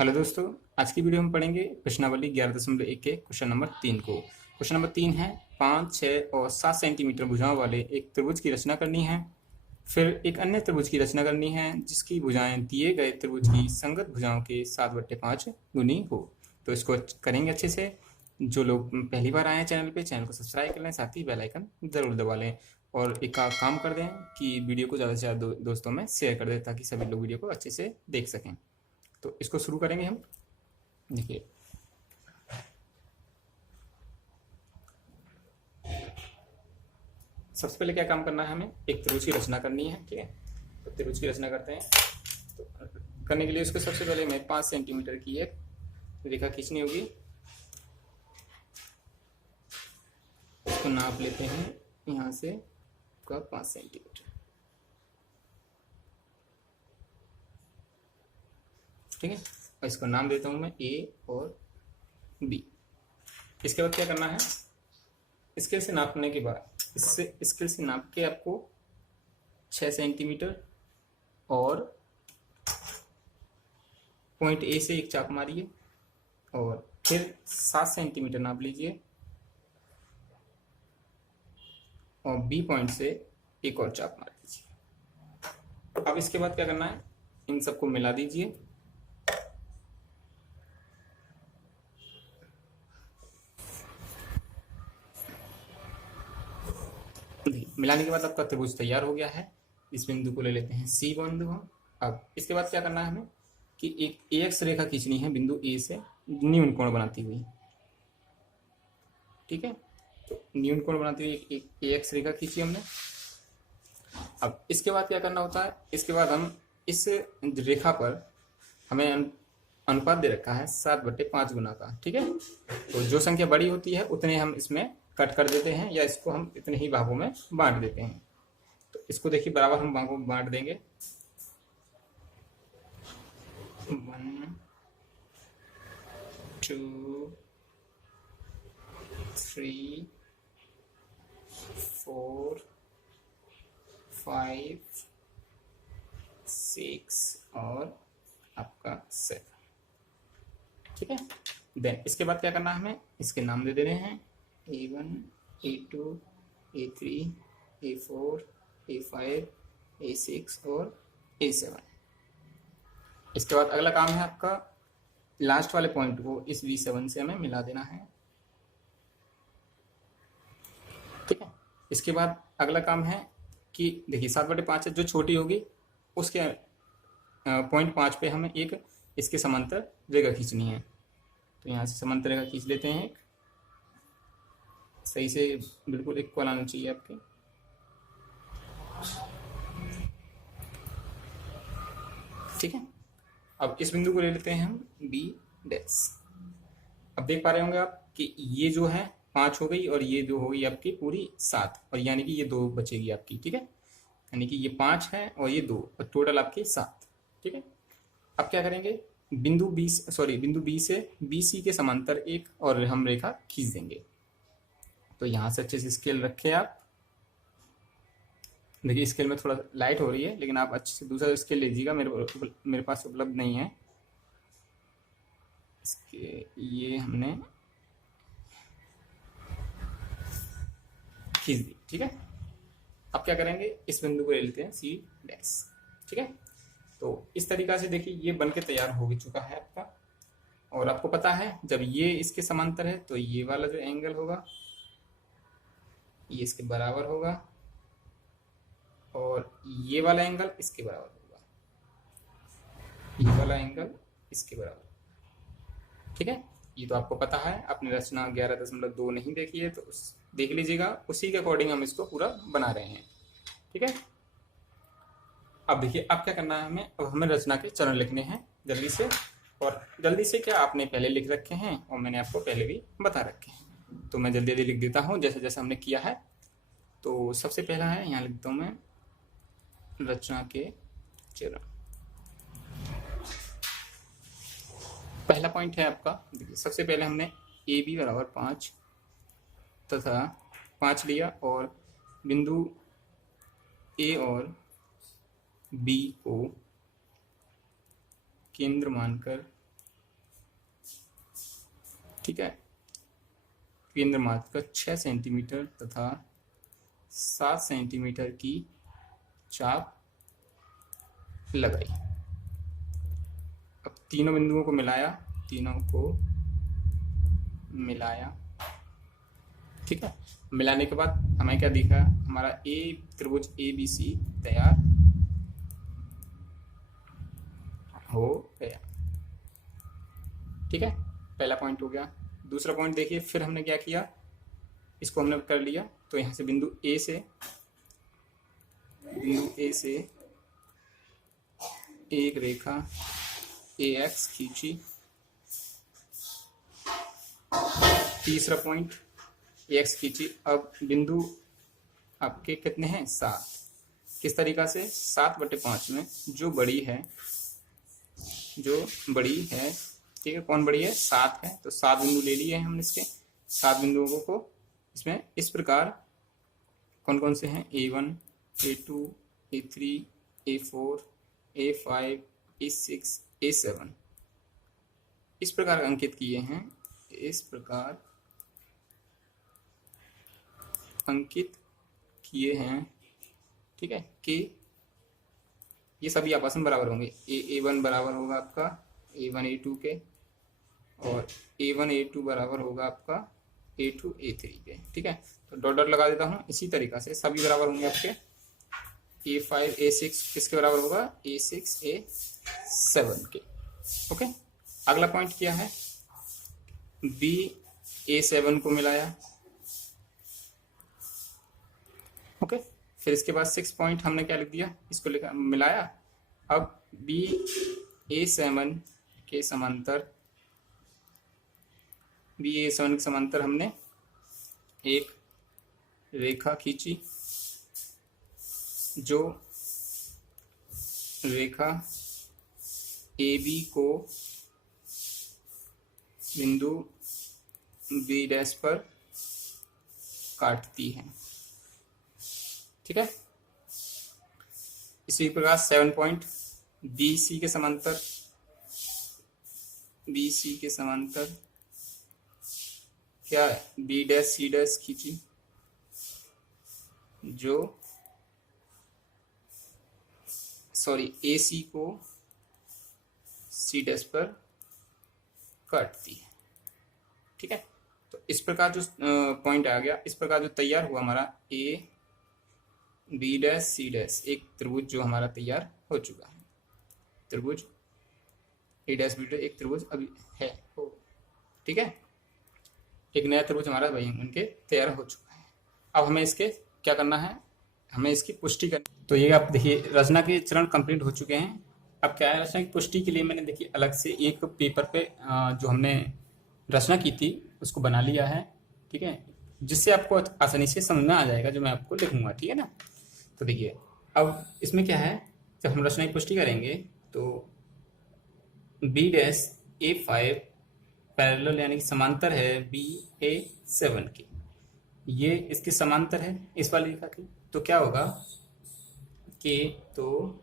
Hello दोस्तों, आज की वीडियो में पढ़ेंगे प्रश्नावली 11.1 के क्वेश्चन नंबर 3 को। क्वेश्चन नंबर 3 है 5, 6 और 7 सेंटीमीटर भुजाओं वाले एक त्रिभुज की रचना करनी है। फिर एक अन्य त्रिभुज की रचना करनी है जिसकी भुजाएं दिए गए त्रिभुज की संगत भुजाओं के 7/5 गुनी हो। तो इसको करेंगे अच्छे से। जो लोग पहली बार आए हैं चैनल को सब्सक्राइब कर लें, साथ ही बेल आइकन जरूर दबा लें और एक काम कर दें कि वीडियो को ज़्यादा से ज़्यादा दोस्तों में शेयर कर दें ताकि सभी लोग वीडियो को अच्छे से देख सकें। तो इसको शुरू करेंगे हम। देखिए, सबसे पहले क्या काम करना है, हमें एक त्रिभुज की रचना करनी है। ठीक है, तो त्रिभुज की रचना करते हैं। तो करने के लिए उसको सबसे पहले हमें 5 सेंटीमीटर की एक रेखा खींचनी होगी। उसको नाप लेते हैं यहाँ से का 5 सेंटीमीटर। ठीक है, और इसको नाम देता हूँ मैं ए और बी। इसके बाद क्या करना है, स्केल से नापने के बाद इससे स्केल से नाप के आपको 6 सेंटीमीटर और पॉइंट ए से एक चाप मारिए और फिर 7 सेंटीमीटर नाप लीजिए और बी पॉइंट से एक और चाप मार दीजिए। अब इसके बाद क्या करना है, इन सबको मिला दीजिए। मिलाने के बाद आपका त्रिभुज तैयार हो गया है। इस बिंदु को ले लेते हैं सी बिंदु हम। अब इसके बाद क्या करना है हमें कि एक एक्स रेखा खींचनी है बिंदु ए से न्यून कोण बनाती हुई। ठीक है, तो न्यून कोण बनाती हुई एक एक्स रेखा खींची हमने। अब इसके बाद क्या करना होता है, इसके बाद हम इस रेखा पर हमें अनुपात दे रखा है 7/5 गुना का। ठीक है, तो जो संख्या बड़ी होती है उतने हम इसमें कट कर देते हैं या इसको हम इतने ही भागों में बांट देते हैं। तो इसको देखिए बराबर हम भागों में बांट देंगे। 1 2 3 4 5 6 और आपका 7। ठीक है, देन इसके बाद क्या करना है, हमें इसके नाम दे देने हैं A1 A2 A3 A4 A5 A6 और A7। इसके बाद अगला काम है आपका लास्ट वाले पॉइंट को इस B7 से हमें मिला देना है। ठीक है, इसके बाद अगला काम है कि देखिए 7/5 जो छोटी होगी उसके पॉइंट 5 पे हमें एक इसके समांतर रेखा खींचनी है। तो यहाँ से समांतर रेखा खींच लेते हैं। सही से बिल्कुल इक्वल आना चाहिए आपके। ठीक है, अब इस बिंदु को ले लेते हैं हम बी डैश। अब देख पा रहे होंगे आप कि ये जो है 5 हो गई और ये जो होगी आपकी पूरी 7, और यानी कि ये 2 बचेगी आपकी। ठीक है, यानी कि ये 5 है और ये 2 और टोटल आपकी 7। ठीक है, अब क्या करेंगे, बिंदु बी से बी सी के समांतर एक और हम रेखा खींच देंगे। तो यहां से अच्छे से स्केल रखें आप। देखिए स्केल में थोड़ा लाइट हो रही है, लेकिन आप अच्छे से दूसरा स्केल लीजिएगा, मेरे पास उपलब्ध नहीं है। इसके ये हमने खींच दी। ठीक है, अब क्या करेंगे, इस बिंदु को ले लेते हैं सी डैश। ठीक है, तो इस तरीका से देखिए ये बन के तैयार हो चुका है आपका। और आपको पता है जब ये इसके समांतर है तो ये वाला जो एंगल होगा ये इसके बराबर होगा और ये वाला एंगल इसके बराबर होगा, ये वाला एंगल इसके बराबर। ठीक है, ये तो आपको पता है। आपने रचना 11.2 नहीं देखी है तो देख लीजिएगा, उसी के अकॉर्डिंग हम इसको पूरा बना रहे हैं। ठीक है, अब देखिए अब क्या करना है हमें, अब हमें रचना के चरण लिखने हैं जल्दी से। और जल्दी से क्या आपने पहले लिख रखे हैं और मैंने आपको पहले भी बता रखे हैं, तो मैं जल्दी जल्दी लिख देता हूँ जैसे जैसे हमने किया है। तो सबसे पहला है, यहाँ लिखता हूँ मैं रचना के चरण। पहला पॉइंट है आपका, देखिए सबसे पहले हमने ए बी बराबर 5 तथा 5 लिया और बिंदु ए और बी को केंद्र मानकर ठीक है। केंद्र मार्ग का 6 सेंटीमीटर तथा 7 सेंटीमीटर की चाप लगाई। अब तीनों बिंदुओं को मिलाया, ठीक है। मिलाने के बाद हमें क्या दिखा, हमारा त्रिभुज ABC तैयार हो गया, ठीक है। पहला पॉइंट हो गया। दूसरा पॉइंट देखिए, फिर हमने क्या किया, इसको हमने कर लिया, तो यहां से बिंदु ए से एक रेखा AX खींची। तीसरा पॉइंट AX खींची। अब बिंदु आपके कितने हैं, 7। किस तरीका से, 7/5 में जो बड़ी है, ठीक है। कौन बड़ी है, 7 है, तो 7 बिंदु ले लिए हैं हमने। इसके 7 बिंदुओं को इसमें इस प्रकार कौन कौन से हैं, A1 A2 A3 A4 A5 A6 A7 इस प्रकार अंकित किए हैं। इस प्रकार अंकित किए हैं, ठीक है, कि ये सभी आपस में बराबर होंगे। A1 बराबर होगा आपका A1 A2 के, और A1 A2 बराबर होगा आपका A2 A3 के, ठीक है। तो डॉट डॉट लगा देता हूँ। इसी तरीका से सभी बराबर होंगे आपके। A5 A6 किसके बराबर होगा, A6 A7 के, ओके। अगला पॉइंट क्या है, B A7 को मिलाया, ओके। फिर इसके बाद 6 पॉइंट हमने क्या लिख दिया, इसको लिखा मिलाया। अब B A7 के समांतर हमने एक रेखा खींची, जो रेखा AB को बिंदु B' पर काटती है, ठीक है। इसी प्रकार 7 पॉइंट BC के समांतर क्या है, B' C' खींची, जो AC को C' पर काटती है, ठीक है। तो इस प्रकार जो पॉइंट आ गया, इस प्रकार जो तैयार हुआ हमारा B' C' एक त्रिभुज जो हमारा तैयार हो चुका है। त्रिभुज A' B' एक त्रिभुज अभी है, ठीक है। एक नया त्रिभुज हमारा भाई उनके तैयार हो चुका है। अब हमें इसके क्या करना है, हमें इसकी पुष्टि करनी। तो ये आप देखिए, रचना के चरण कंप्लीट हो चुके हैं। अब क्या है, रचना की पुष्टि के लिए मैंने देखिए अलग से एक पेपर पे जो हमने रचना की थी उसको बना लिया है, ठीक है, जिससे आपको आसानी से समझ में आ जाएगा, जो मैं आपको लिखूंगा, ठीक है ना। तो देखिए, अब इसमें क्या है, जब हम रचना की पुष्टि करेंगे तो B' A5 पैरेलल यानी कि समांतर है BA7 की, ये इसके समांतर है इस वाली रेखा की। तो क्या होगा कि तो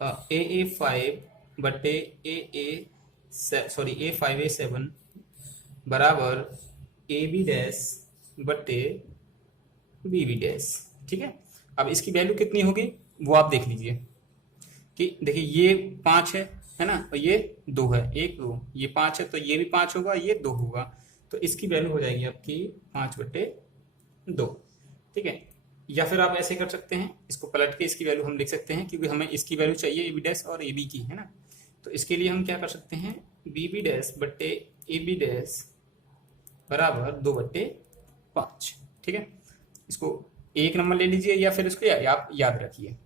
A5A7 बराबर AB' बटे BB', ठीक है। अब इसकी वैल्यू कितनी होगी वो आप देख लीजिए कि देखिए ये 5 है ना, और ये 2 है, 1 2, ये 5 है तो ये भी 5 होगा, ये 2 होगा, तो इसकी वैल्यू हो जाएगी आपकी 5/2, ठीक है। या फिर आप ऐसे कर सकते हैं, इसको पलट के इसकी वैल्यू हम लिख सकते हैं, क्योंकि हमें इसकी वैल्यू चाहिए AB' और AB की, है ना। तो इसके लिए हम क्या कर सकते हैं, BB' बटे AB' बराबर 2/5, ठीक है। इसको 1 नंबर ले लीजिए, या फिर इसको आप याद रखिए।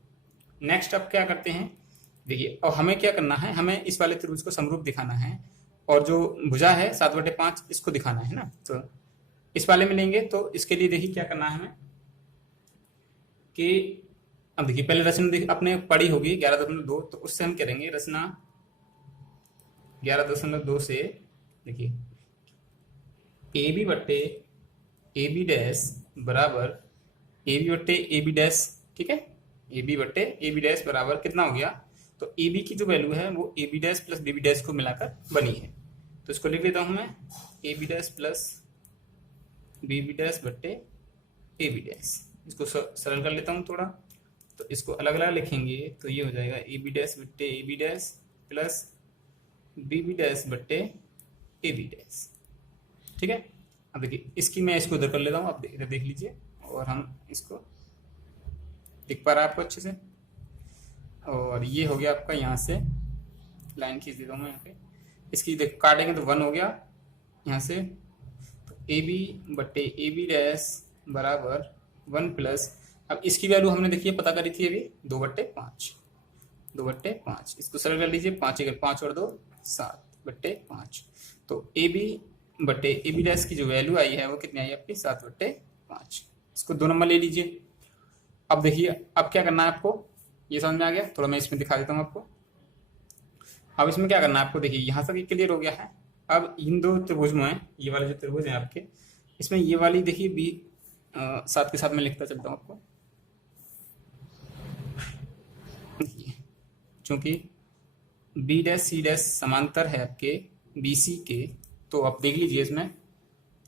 नेक्स्ट अब क्या करते हैं, देखिए, और हमें क्या करना है, हमें इस वाले त्रिभुज को समरूप दिखाना है, और जो भुजा है 7/5 इसको दिखाना है ना। तो इस वाले में लेंगे, तो इसके लिए देखिए क्या करना है हमें कि अब देखिए पहले रचना अपने पढ़ी होगी 11.2, तो उससे हम करेंगे रचना 11.2 से। देखिए AB बट्टे AB' बराबर AB बट्टे AB', ठीक है। AB बट्टे AB' बराबर कितना हो गया, तो AB की जो वैल्यू है वो AB' प्लस BB' को मिलाकर बनी है, तो इसको लिख लेता हूँ मैं A B dash plus B B dash बट्टे ए बी डैश। इसको सरल कर लेता हूँ थोड़ा, तो इसको अलग अलग लिखेंगे तो ये हो जाएगा ए बी डैश बट्टे A B dash plus B B dash बट्टे ए बी डैश। ठीक है, अब देखिए इसकी मैं इसको उधर कर लेता हूँ, आप इधर देख लीजिए और हम इसको दिख पा रहा है आपको अच्छे से। और ये हो गया आपका, यहाँ से लाइन खींच देता हूँ मैं यहाँ पे, इसकी देखो काटेंगे तो 1 हो गया यहाँ से, तो ए बी बट्टे ए बी डैश बराबर 1 प्लस, अब इसकी वैल्यू हमने देखिए पता करी थी अभी 2/5, 2/5। इसको सरल कर लीजिए, 5 और 2 7/5। तो ए बी बट्टे ए बी डैश की जो वैल्यू आई है वो कितनी आई आपकी 7/5। इसको 2 नंबर ले लीजिए। अब देखिए अब क्या करना है आपको, ये समझ में आ गया, थोड़ा मैं इसमें दिखा देता हूँ आपको। अब इसमें क्या करना है आपको, देखिए यहाँ तक क्लियर हो गया है। अब इन दो त्रिभुज में, ये वाले जो त्रिभुज हैं आपके, इसमें ये वाली देखिए बी साथ के साथ में लिखता चलता हूँ आपको। चूंकि बी डैश सी डैश समांतर है आपके बी सी के, तो आप देख लीजिए इसमें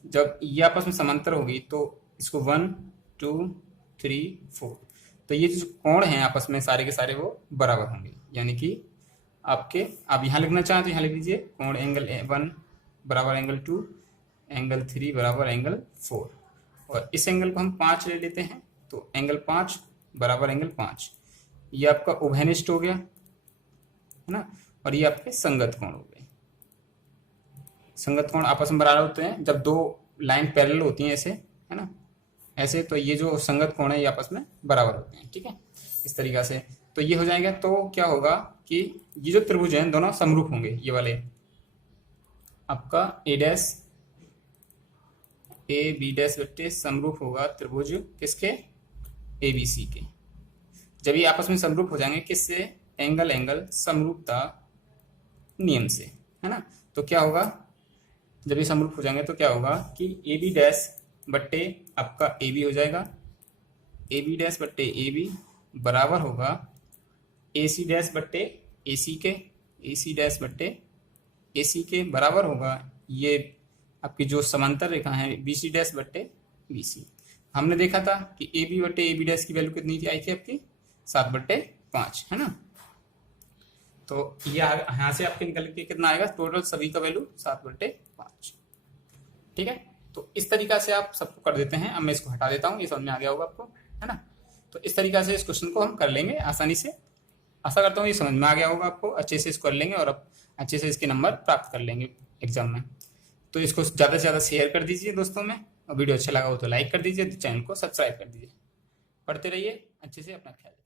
जब ये आपस में समांतर होगी तो इसको 1 2 3 4, तो ये जो कोण हैं आपस में सारे के सारे वो बराबर होंगे। यानी कि आपके, आप यहाँ लिखना चाहें तो यहाँ लिख लीजिए कोण एंगल 1 बराबर एंगल 2, एंगल 3 बराबर एंगल 4, और इस एंगल को हम 5 ले लेते हैं, तो एंगल 5 बराबर एंगल 5। ये आपका उभयनिष्ठ हो गया है ना, और ये आपके संगत कोण हो गए। संगत कोण आपस में बराबर होते हैं जब दो लाइन पैरेलल होती हैं ऐसे, है ना, ऐसे, तो ये जो संगत कोण है ये आपस में बराबर होते हैं। ठीक है, इस तरीका से तो ये हो जाएगा। तो क्या होगा कि ये जो त्रिभुज हैं दोनों समरूप होंगे, ये वाले आपका ए डैश ए बी डैश बट्टे समरूप होगा त्रिभुज किसके, ए बी सी के। जब ये आपस में समरूप हो जाएंगे किससे, एंगल एंगल समरूपता नियम से, है ना। तो क्या होगा, जब ये समरूप हो जाएंगे तो क्या होगा कि ए बी डैश बट्टे आपका ए बी हो जाएगा, ए बी डैश बट्टे ए बी बराबर होगा ए सी डैश बट्टे ए सी के, ए सी डैश बट्टे ए सी के बराबर होगा ये आपकी जो समांतर रेखा है बी सी डैश बट्टे बी सी। हमने देखा था कि ए बी बट्टे ए बी डैश की वैल्यू कितनी थी, आई थी आपकी 7/5, है ना। तो ये यहाँ से आपके निकल के कितना आएगा, टोटल सभी का वैल्यू 7/5। ठीक है, तो इस तरीका से आप सबको कर देते हैं। अब मैं इसको हटा देता हूँ, ये समझ में आ गया होगा आपको, है ना। तो इस तरीका से इस क्वेश्चन को हम कर लेंगे आसानी से। आशा करता हूँ ये समझ में आ गया होगा आपको, अच्छे से इसको कर लेंगे और अब अच्छे से इसके नंबर प्राप्त कर लेंगे एग्जाम में। तो इसको ज़्यादा से ज़्यादा शेयर कर दीजिए दोस्तों में, और वीडियो अच्छा लगा हो तो लाइक कर दीजिए, चैनल को सब्सक्राइब कर दीजिए। पढ़ते रहिए, अच्छे से अपना ख्याल रखिए।